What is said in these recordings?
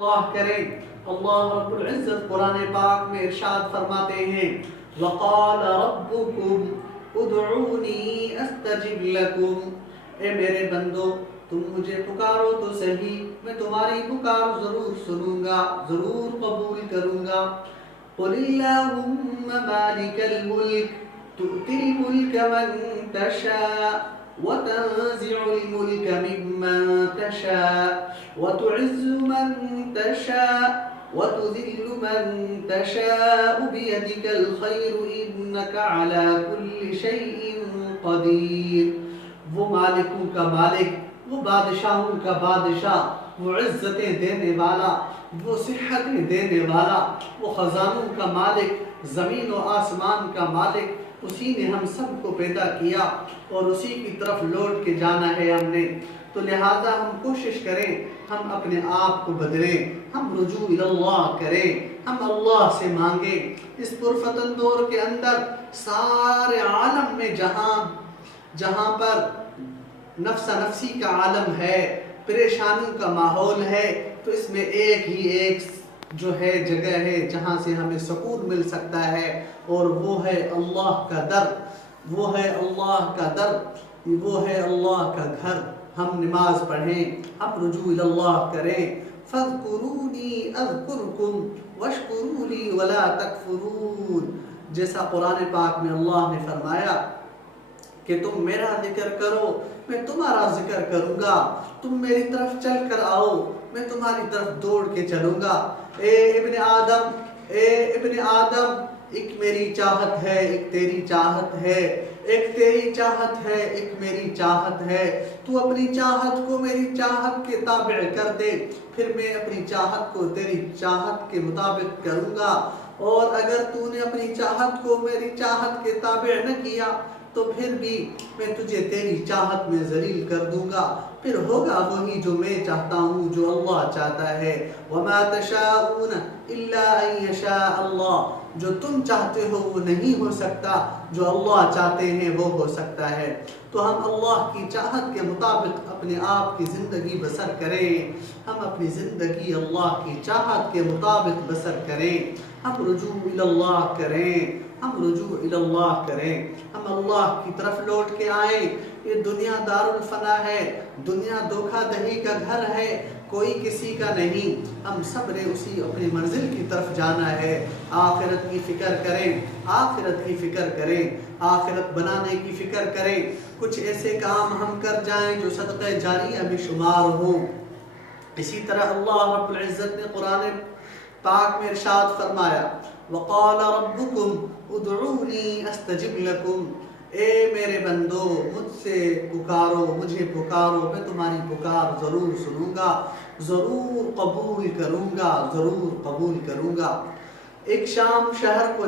اللہ کریں۔ اللہ رب العزت قرآن پاک میں ارشاد فرماتے ہیں وَقَالَ رَبُّكُمْ ادْعُونِي أَسْتَجِبْ لَكُمْ، اے میرے بندو تم مجھے پکارو تو صحیح، میں تمہاری پکار ضرور سنوں گا، ضرور قبول کروں گا۔ قُلِ اللَّهُمَّ مَالِكَ الْمُلْكِ تُؤْتِي الْمُلْكَ مَن تَشَاءُ وتنزع الملك ممن تشاء وتعز من تشاء وتذل من تشاء بيدك الخير إنك على كل شيء قدير۔ وہ مالکوں کا مالک، وہ بادشاہوں کا بادشاہ، وہ عزتیں دینے والا، وہ صحتیں دینے والا، وہ خزانوں کا مالک، زمین و آسمان کا مالک، اسی نے ہم سب کو پیدا کیا اور اسی کی طرف لوٹ کے جانا ہے ہم نے۔ تو لہٰذا ہم کوشش کریں، ہم اپنے آپ کو بدلیں، ہم رجوع اللہ کریں، ہم اللہ سے مانگیں۔ اس پرفتن دور کے اندر سارے عالم میں جہاں پر نفس نفسی کا عالم ہے، پریشانی کا ماحول ہے، تو اس میں ایک ہی ایک جو ہے جگہ ہے جہاں سے ہمیں سکون مل سکتا ہے، اور وہ ہے اللہ کا در، وہ ہے اللہ کا در، وہ ہے اللہ کا گھر۔ ہم نماز پڑھیں، ہم رجوع اللہ کریں۔ فَاذْكُرُونِي أَذْكُرْكُمْ وَاشْكُرُوا لِي وَلَا تَكْفُرُونَ، جیسا قرآن پاک میں اللہ نے فرمایا کہ تم میرا ذکر کرو میں تمہارا ذکر کروں گا، تم میری طرف چل کر آؤ میں تمہاری طرف دوڑ کے چلوں گا۔ اے ابن آدم، ایک میری چاہت ہے، ایک تیری چاہت ہے، ایک تیری چاہت ہے، ایک میری چاہت ہے، تو اپنی چاہت کو میری چاہت کے تابع کر دے، پھر میں اپنی چاہت کو تیری چاہت کے مطابق کروں گا، اور اگر تو نے اپنی چاہت کو میری چاہت کے تابع نہ کیا تو پھر بھی میں تجھے تیری چاہت میں ذلیل کر دوں گا، پھر ہوگا وہی جو میں چاہتا ہوں، جو اللہ چاہتا ہے۔ وَمَا تَشَاءُونَ إِلَّا أَن يَشَاءَ اللَّهُ، جو تم چاہتے ہو وہ نہیں ہو سکتا، جو اللہ چاہتے ہیں وہ ہو سکتا ہے۔ تو ہم اللہ کی چاہت کے مطابق اپنے آپ کی زندگی بسر کریں، ہم اپنی زندگی اللہ کی چاہت کے مطابق بسر کریں، ہم رجوع اللہ کریں، ہم رجوع اللہ کریں، ہم اللہ کی طرف لوٹ کے آئیں۔ یہ دنیا دار الفنا ہے، دنیا دھوکہ دہی کا گھر ہے، کوئی کسی کا نہیں، ہم سب نے اسی اپنی منزل کی طرف جانا ہے۔ آخرت کی فکر کریں، آخرت کی فکر کریں، آخرت بنانے کی فکر کریں، کچھ ایسے کام ہم کر جائیں جو صدقہ جاریہ میں شمار ہوں۔ اسی طرح اللہ رب العزت نے قرآن پاک میں ارشاد فرمایا وَقَالَ رَبُّكُمْ ادْعُونِي أَسْتَجِبْ لَكُمْ، اے میرے بندو مجھ سے پکارو، مجھے پکارو، میں تمہاری پکار ضرور سنوں گا، ضرور قبول کروں گا، ضرور قبول کروں گا۔ ایک شام شہر کو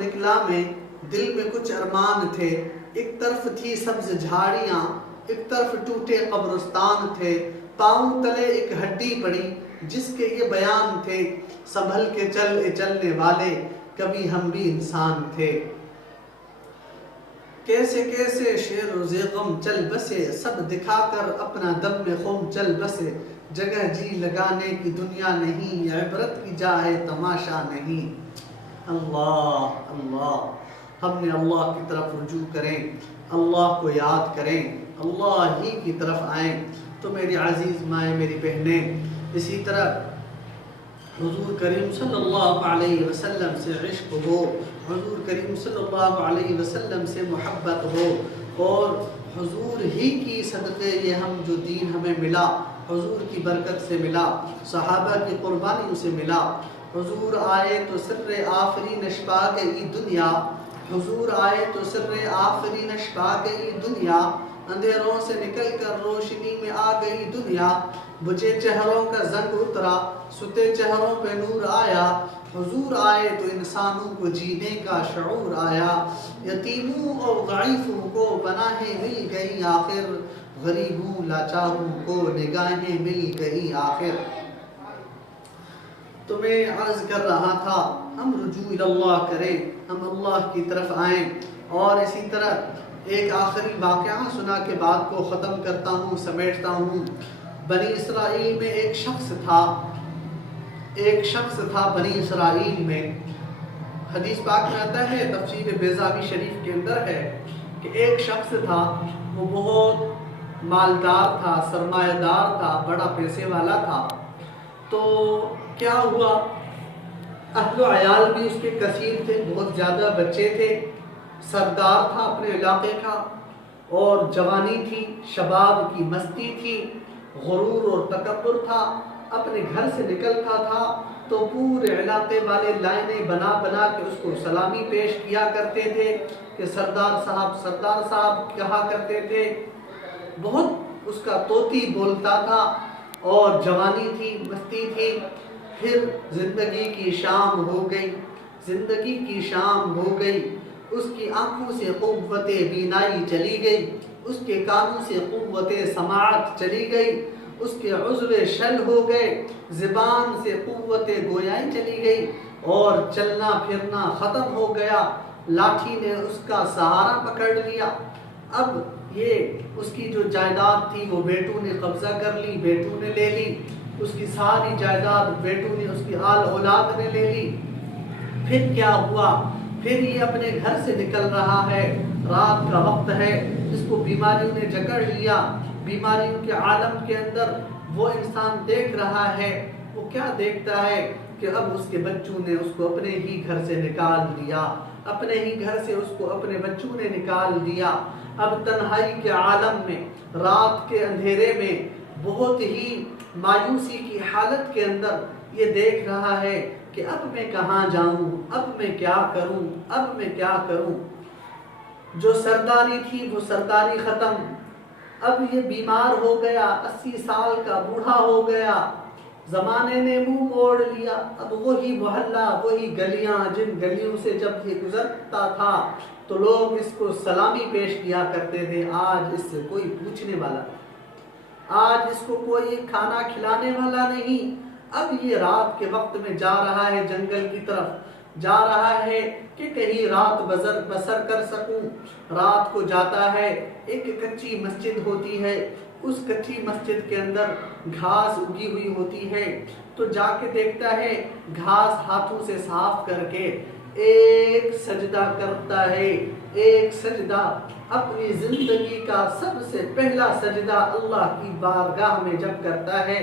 نکلا میں دل میں کچھ ارمان تھے، ایک طرف تھی سبز جھاڑیاں، ایک طرف ٹوٹے قبرستان تھے، پاؤں تلے ایک ہڈی پڑی جس کے یہ بیان تھے سنبھل کے چل اے چلنے والے، کبھی ہم بھی انسان تھے۔ کیسے کیسے شیر و زیغم چل بسے، سب دکھا کر اپنا دم میں خم چل بسے، جگہ جی لگانے کی دنیا نہیں، عبرت کی جا ہے تماشا نہیں۔ اللہ اللہ، ہم نے اللہ کی طرف رجوع کریں، اللہ کو یاد کریں، اللہ ہی کی طرف آئیں۔ تو میری عزیز مائیں، میری بہنیں، اسی طرح حضور کریم صلی اللہ علیہ وسلم سے عشق ہو، حضور کریم صلی اللہ علیہ وسلم سے محبت ہو، اور حضور ہی کی صدقے یہ ہم جو دین ہمیں ملا، حضور کی برکت سے ملا، صحابہ کی قربانیوں سے ملا۔ حضور آئے تو سر آفرین نشپا گئی دنیا، حضور آئے تو سر آفرین نشپا گئی دنیا، اندھیروں سے نکل کر روشنی میں آ گئی دنیا، بجھے چہروں کا زنگ اترا، ستے چہروں پہ نور آیا، حضور آئے تو انسانوں کو جینے کا شعور آیا، یتیموں اور ضعیفوں کو پناہیں مل گئی آخر، غریبوں لاچاروں کو نگاہیں مل گئی آخر۔ تو میں عرض کر رہا تھا ہم رجوع اللہ کریں، ہم اللہ کی طرف آئیں، اور اسی طرح ایک آخری واقعہ سنا کے بات کو ختم کرتا ہوں، سمیٹتا ہوں۔ بنی اسرائیل میں ایک شخص تھا بنی اسرائیل میں. حدیث پاک میں آتا ہے، تفسیر بیضاوی شریف کے اندر ہے کہ ایک شخص تھا، وہ بہت مالدار تھا، سرمایہ دار تھا، بڑا پیسے والا تھا. تو کیا ہوا، اہل و عیال بھی اس کے کثیر تھے، بہت زیادہ بچے تھے، سردار تھا اپنے علاقے کا، اور جوانی تھی، شباب کی مستی تھی، غرور اور تکبر تھا. اپنے گھر سے نکلتا تھا تو پورے علاقے والے لائنیں بنا بنا کے اس کو سلامی پیش کیا کرتے تھے کہ سردار صاحب کہا کرتے تھے. بہت اس کا طوطی بولتا تھا، اور جوانی تھی، مستی تھی. پھر زندگی کی شام ہو گئی، اس کی آنکھوں سے قوت بینائی چلی گئی، اس کے کانوں سے قوت سماعت چلی گئی، اس کے عضو شل ہو گئے، زبان سے قوت گویائی چلی گئی، اور چلنا پھرنا ختم ہو گیا. لاٹھی نے اس کا سہارا پکڑ لیا. اب یہ اس کی جو جائیداد تھی وہ بیٹوں نے قبضہ کر لی، بیٹوں نے لے لی. اس کی ساری جائیداد بیٹوں نے، اس کی آل اولاد نے لے لی. پھر کیا ہوا، پھر یہ اپنے گھر سے نکل رہا ہے، رات کا وقت ہے، اس کو بیماریوں نے جکڑ لیا. بیماریوں کے عالم کے اندر وہ انسان دیکھ رہا ہے، وہ کیا دیکھتا ہے کہ اب اس کے بچوں نے اس کو اپنے ہی گھر سے نکال دیا، اپنے ہی گھر سے اس کو اپنے بچوں نے نکال دیا. اب تنہائی کے عالم میں، رات کے اندھیرے میں، بہت ہی مایوسی کی حالت کے اندر یہ دیکھ رہا ہے کہ اب میں کہاں جاؤں، اب میں کیا کروں. جو سرداری تھی وہ سرداری ختم. اب یہ بیمار ہو گیا، 80 سال کا بوڑھا ہو گیا، زمانے نے منہ موڑ لیا. اب وہی محلہ، وہی گلیاں، جن گلیوں سے جب یہ گزرتا تھا تو لوگ اس کو سلامی پیش کیا کرتے تھے. آج اس سے کوئی پوچھنے والا نہیں، آج اس کو کوئی کھانا کھلانے والا نہیں. اب یہ رات کے وقت میں جا رہا ہے، جنگل کی طرف جا رہا ہے کہ کہیں رات بسر کر سکوں. رات کو جاتا ہے، ایک کچی مسجد ہوتی ہے، اس کچی مسجد کے اندر گھاس اگی ہوئی ہوتی ہے. تو جا کے دیکھتا ہے، گھاس ہاتھوں سے صاف کر کے ایک سجدہ کرتا ہے. ایک سجدہ، اپنی زندگی کا سب سے پہلا سجدہ اللہ کی بارگاہ میں جب کرتا ہے.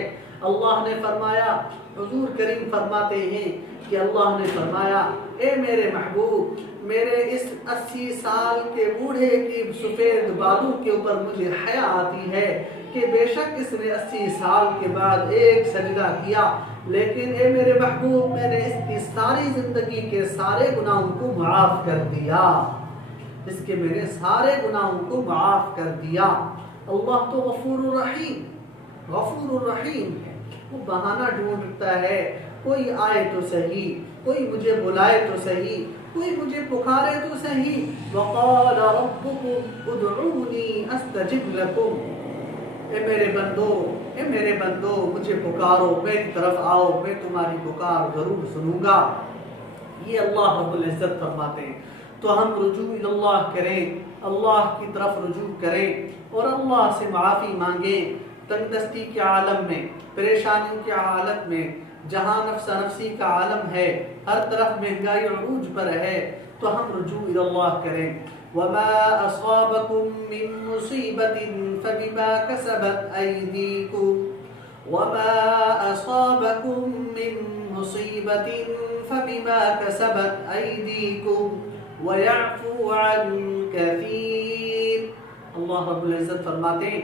اللہ نے فرمایا، حضور کریم فرماتے ہیں کہ اللہ نے فرمایا، اے میرے محبوب، میرے اس 80 سال کے بوڑھے کی سفید بالوں کے اوپر مجھے حیا آتی ہے کہ بے شک اس نے 80 سال کے بعد ایک سجدہ کیا، لیکن اے میرے محبوب، میں نے اس کی ساری زندگی کے سارے گناہوں کو معاف کر دیا. اس کے میرے سارے گناہوں کو معاف کر دیا. اللہ تو غفور الرحیم ہے. وہ بہانہ ڈھونڈتا ہے، کوئی آئے تو صحیح، کوئی مجھے بلائے تو صحیح، کوئی مجھے پکارے تو صحیح. وقال ربکم ادعونی استجب لکم. اے میرے بندو مجھے پکارو، میری طرف آؤ، میں تمہاری پکار ضرور سنوں گا. یہ اللہ رب العزت فرماتے ہیں. تو ہم رجوع اللہ کریں، اللہ کی طرف رجوع کریں اور اللہ سے معافی مانگیں. تنگ دستی کے عالم میں، پریشانیوں کے حالت میں، جہاں نفسا نفسی کا عالم ہے، ہر طرف مہنگائی عروج پر ہے، تو ہم رجوع اللہ کریں. وَمَا أَصَابَكُم مِّن مُّصِيبَةٍ فَبِمَا كَسَبَتْ أَيْدِيكُمْ وَمَا أَصَابَكُم مِّن مُّصِيبَةٍ فَبِمَا كَسَبَتْ أَيْدِيكُمْ وَيَعْفُو عَن كَثِيرٍ. اللہ رب العزت فرماتے ہیں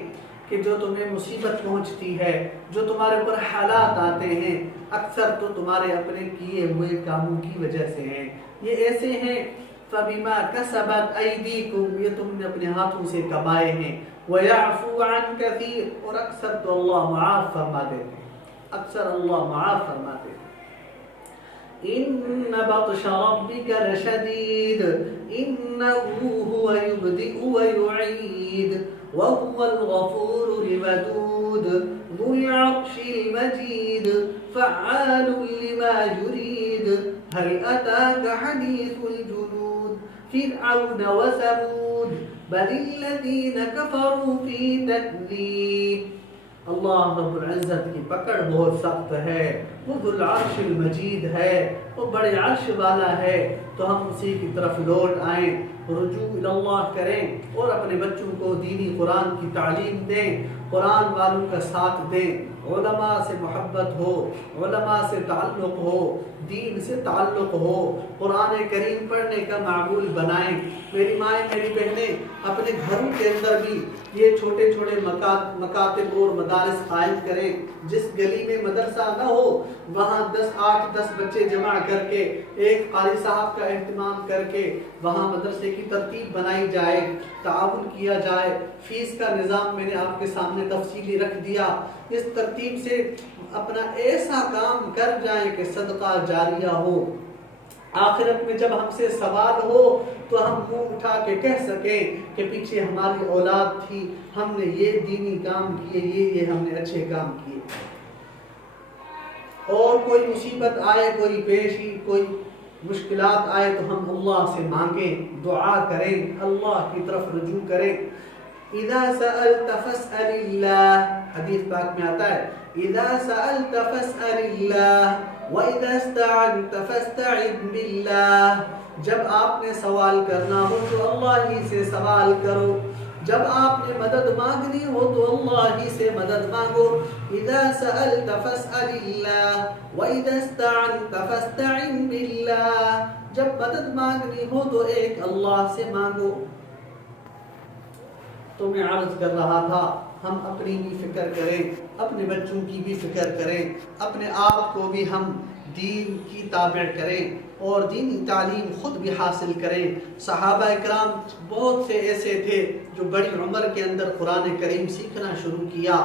کہ جو تمہیں مصیبت پہنچتی ہے، جو تمہارے اوپر حالات آتے ہیں، اکثر تو تمہارے اپنے کیے ہوئے کاموں کی وجہ سے ہیں. یہ ایسے ہیں فَبِمَا كَسَبَتْ أَيْدِيكُمْ، یہ تم نے اپنے ہاتھوں سے کمائے ہیں. وَيَعْفُو عَن كَثِيرٍ، اور اکثر تو اللہ معاف فرما دیتے ہیں، اکثر اللہ معاف فرماتے ہیں. إِنَّ بَطْشَ رَبِّكَ لَشَدِيدٌ إِنَّهُ هُوَ يُبْدِئُ وَيُعِيدُ وَهُوَ الْغَفُورُ الْوَدُودُ ذُو الْعَرْشِ الْمَجِيدُ فَعَّالٌ لِمَا يُرِيدُ هَلْ أَتَاكَ حَدِيثُ الْجُنُودِ فِرْعَوْنَ وَثَمُودَ بَلِ الَّذِينَ كَفَرُوا فِي تَكْذِيبٍ. اللہ رب العزت کی پکڑ بہت سخت ہے، وہ ذو العرش المجید ہے، وہ بڑے عرش والا ہے، تو ہم اسی کی طرف لوٹ آئیں، رجوع اللہ کریں اور اپنے بچوں کو دینی قرآن کی تعلیم دیں، قرآن والوں کا ساتھ دیں، علماء سے محبت ہو، علماء سے تعلق ہو، دین سے تعلق ہو، قرآن کریم پڑھنے کا معمول بنائیں۔ میری مائیں، میری بہنیں، اپنے گھروں کے اندر بھی یہ چھوٹے چھوٹے مکاتب اور مدارس قائم کریں۔ جس گلی میں مدرسہ نہ ہو وہاں 8-10 بچے جمع کر کے ایک قاری صاحب کا اہتمام کر کے وہاں مدرسے کی ترتیب بنائی جائے، تعاون کیا جائے۔ فیس کا نظام میں نے آپ کے سامنے تفصیلی رکھ دیا۔ اس ترتیب سے اپنا ایسا کام کر جائیں کہ صدقہ جاریہ ہو، آخرت میں جب ہم سے سوال ہو تو ہم منہ اٹھا کے کہہ سکیں کہ پیچھے ہماری اولاد تھی، ہم نے یہ دینی کام کیے، یہ ہم نے اچھے کام کیے۔ اور کوئی مصیبت آئے، کوئی پیشی، کوئی مشکلات آئے تو ہم اللہ سے مانگیں، دعا کریں، اللہ کی طرف رجوع کریں۔ اذا سألت فاسأل اللہ، حدیث پاک میں آتا ہے اذا سألت فاسأل اللہ وَإِذَا اسْتَعَنْتَ فَاسْتَعِذْ بِاللَّهِ، جب آپ نے سوال کرنا ہو تو اللہ ہی سے سوال کرو، جب آپ نے مدد مانگنی ہو تو اللہ ہی سے مدد مانگو۔ اِذَا سَأَلْتَ فَاسْأَلِ اللَّهِ وَإِذَا اسْتَعَنْتَ فَاسْتَعِنْ بِاللَّهِ، جب مدد مانگنی ہو تو ایک اللہ سے مانگو۔ تو میں عرض کر رہا تھا، ہم اپنی بھی فکر کریں، اپنے بچوں کی بھی فکر کریں، اپنے آپ کو بھی ہم دین کی تابع کریں اور دینی تعلیم خود بھی حاصل کریں۔ صحابہ اکرام بہت سے ایسے تھے جو بڑی عمر کے اندر قرآن کریم سیکھنا شروع کیا۔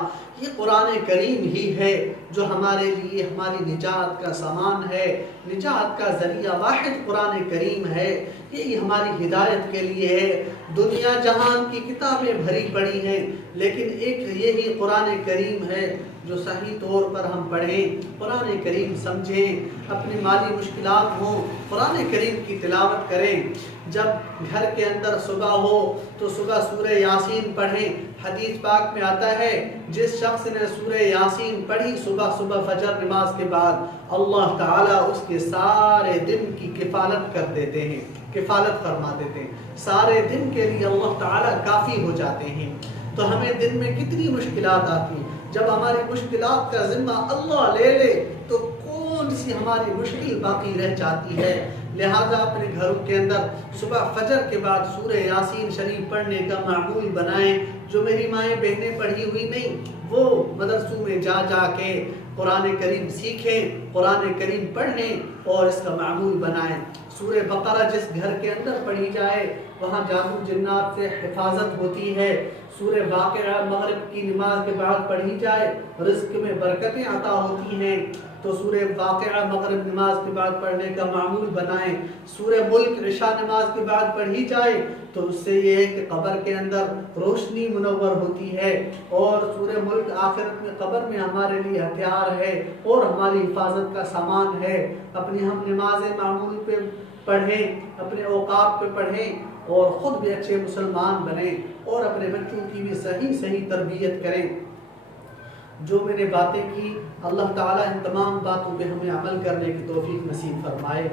یہ قرآن کریم ہی ہے جو ہمارے لیے ہماری نجات کا سامان ہے، نجات کا ذریعہ واحد قرآن کریم ہے، یہی ہماری ہدایت کے لیے ہے۔ دنیا جہان کی کتابیں بھری پڑی ہیں لیکن ایک یہی قرآن کریم ہے جو صحیح طور پر ہم پڑھیں، قرآن کریم سمجھیں، اپنی مالی مشکلات ہوں قرآن کریم کی تلاوت کریں۔ جب گھر کے اندر صبح ہو تو صبح سورہ یاسین پڑھیں۔ حدیث پاک میں آتا ہے جس شخص نے سورہ یاسین پڑھی صبح فجر نماز کے بعد، اللہ تعالیٰ اس کے سارے دن کی کفالت کر دیتے ہیں، کفالت فرما دیتے ہیں، سارے دن کے لیے اللہ تعالیٰ کافی ہو جاتے ہیں۔ تو ہمیں دن میں کتنی مشکلات آتی ہیں، جب ہماری مشکلات کا ذمہ اللہ لے لے تو کون سی ہماری مشکل باقی رہ جاتی ہے۔ لہذا اپنے گھروں کے اندر صبح فجر کے بعد سورہ یاسین شریف پڑھنے کا معمول بنائیں۔ جو میری مائیں بہنیں پڑھی ہوئی نہیں وہ مدرسوں میں جا کے قرآن کریم سیکھیں، قرآن کریم پڑھیں اور اس کا معمول بنائیں۔ سورہ بقرہ جس گھر کے اندر پڑھی جائے وہاں جادو جنات سے حفاظت ہوتی ہے۔ سورہ واقعہ مغرب کی نماز کے بعد پڑھی جائے رزق میں برکتیں عطا ہوتی ہیں، تو سورہ واقعہ مغرب نماز کے بعد پڑھنے کا معمول بنائیں۔ سورہ ملک عشاء نماز کے بعد پڑھی جائے تو اس سے یہ ہے کہ قبر کے اندر روشنی منور ہوتی ہے، اور سورہ ملک آخرت میں قبر میں ہمارے لیے ہتھیار ہے اور ہماری حفاظت کا سامان ہے۔ اپنی ہم نماز معمول پہ پڑھیں، اپنے اوقات پہ پڑھیں اور خود بھی اچھے مسلمان بنیں اور اپنے بچوں کی بھی صحیح تربیت کریں۔ جو میں نے باتیں کی اللہ تعالیٰ ان تمام باتوں پہ ہمیں عمل کرنے کی توفیق نصیب فرمائے۔